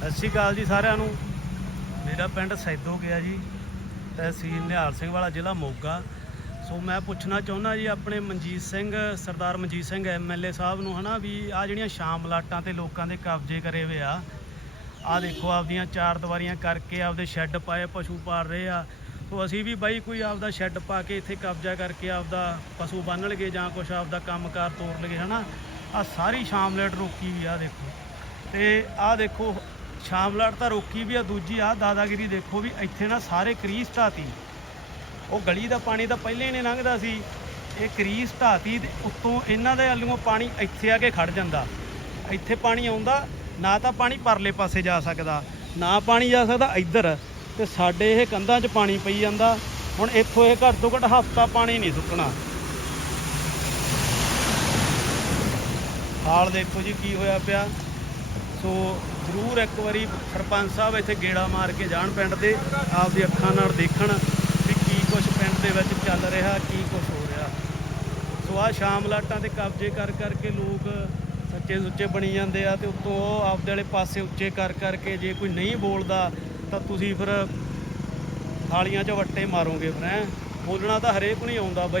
ਸਤਿ ਸ਼੍ਰੀ ਅਕਾਲ ਜੀ ਸਾਰਿਆਂ ਨੂੰ। ਮੇਰਾ ਪਿੰਡ ਸੈਦੋ ਗਿਆ ਜੀ, ਤਹਿਸੀਲ ਨਿਹਾਲ ਸਿੰਘ ਵਾਲਾ ਜ਼ਿਲ੍ਹਾ ਮੋਗਾ। ਸੋ ਮੈਂ ਪੁੱਛਣਾ ਚਾਹੁੰਦਾ ਜੀ, ਆਪਣੇ ਮਨਜੀਤ ਸਿੰਘ, ਸਰਦਾਰ ਮਨਜੀਤ ਸਿੰਘ ਐਮਐਲਏ ਸਾਹਿਬ ਨੂੰ ਹਨਾ ਵੀ ਆ ਜਿਹੜੀਆਂ ਸ਼ਾਮ ਲਾਟਾਂ ਤੇ ਲੋਕਾਂ ਦੇ ਕਬਜ਼ੇ ਕਰੇ ਹੋਏ ਆ ਆ ਦੇਖੋ ਆਪਦੀਆਂ ਚਾਰ ਦੀਵਾਰੀਆਂ ਕਰਕੇ ਆਪਦੇ ਸ਼ੈੱਡ ਪਾਏ, ਪਸ਼ੂ ਪਾਲ ਰਹੇ ਆ। ਸੋ ਅਸੀਂ ਵੀ ਬਾਈ ਕੋਈ ਆਪਦਾ ਸ਼ੈੱਡ ਪਾ ਕੇ ਇੱਥੇ ਕਬਜ਼ਾ ਕਰਕੇ ਆਪਦਾ ਪਸ਼ੂ ਬੰਨ ਲਗੇ ਜਾਂ ਕੁਛ ਆਪਦਾ ਕੰਮਕਾਰ ਤੋਰ ਲਗੇ ਹਨਾ ਆ ਸਾਰੀ ਸ਼ਾਮ ਸ਼ਾਮਲੇਟ ਰੋਕੀ ਵੀ ਆ ਦੇਖੋ। ਤੇ ਆ ਦੇਖੋ ਸ਼ਾਮਲਾਟ ਤਾਂ ਰੋਕੀ ਵੀ ਆ, ਦੂਜੀ ਆ ਦਾਦਾਗਿਰੀ ਦੇਖੋ ਵੀ ਇੱਥੇ ਨਾ ਸਾਰੇ ਕਰੀਸ ਢਾਤੀ। ਉਹ ਗਲੀ ਦਾ ਪਾਣੀ ਤਾਂ ਪਹਿਲੇ ਹੀ ਨਹੀਂ ਲੰਘਦਾ ਸੀ। ਇਹ ਕਰੀਸ ਢਾਤੀ ਤੇ ਉੱਤੋਂ ਇਹਨਾਂ ਦੇ ਵੱਲੋਂ ਪਾਣੀ ਇੱਥੇ ਆ ਕੇ ਖੜ ਜਾਂਦਾ। ਇੱਥੇ ਪਾਣੀ ਆਉਂਦਾ, ਨਾ ਤਾਂ ਪਾਣੀ ਪਰਲੇ ਪਾਸੇ ਜਾ ਸਕਦਾ, ਨਾ ਪਾਣੀ ਜਾ ਸਕਦਾ ਇੱਧਰ। ਤੇ ਸਾਡੇ ਇਹ ਕੰਧਾਂ 'ਚ ਪਾਣੀ ਪਈ ਜਾਂਦਾ। ਹੁਣ ਇੱਥੋਂ ਇਹ ਘੱਟ ਤੋਂ ਘੱਟ ਹਫ਼ਤਾ ਪਾਣੀ ਨਹੀਂ ਸੁੱਕਣਾ ਹਾਲ ਦੇਖੋ ਜੀ ਕੀ ਹੋਇਆ ਪਿਆ। ਸੋ ਜ਼ਰੂਰ ਇੱਕ ਵਾਰੀ ਸਰਪੰਚ ਸਾਹਿਬ ਇੱਥੇ ਗੇੜਾ ਮਾਰ ਕੇ ਜਾਣ ਪਿੰਡ ਦੇ, ਆਪਦੀ ਅੱਖਾਂ ਨਾਲ ਦੇਖਣ ਵੀ ਕੀ ਕੁਝ ਪਿੰਡ ਦੇ ਵਿੱਚ ਚੱਲ ਰਿਹਾ, ਕੀ ਕੁਝ ਹੋ ਰਿਹਾ। ਸੋ ਆ ਸ਼ਾਮ ਲਾਟਾਂ ਤੇ ਕਬਜ਼ੇ ਕਰ ਕਰਕੇ ਲੋਕ ਸੱਚੇ ਸੁੱਚੇ ਬਣੀ ਜਾਂਦੇ ਆ ਤੇ ਉੱਤੋਂ ਉਹ ਆਪਦੇ ਵਾਲੇ ਪਾਸੇ ਉੱਚੇ ਕਰ ਕਰਕੇ ਜੇ ਕੋਈ ਨਹੀਂ ਬੋਲਦਾ, ਤਾਂ ਤੁਸੀਂ ਫਿਰ ਥਾਲੀਆਂ 'ਚ ਵੱਟੇ ਮਾਰੋਗੇ ਫਿਰ ਬੋਲਣਾ ਤਾਂ ਹਰੇਕ ਨੂੰ ਹੀ ਆਉਂਦਾ ਬਾਈ।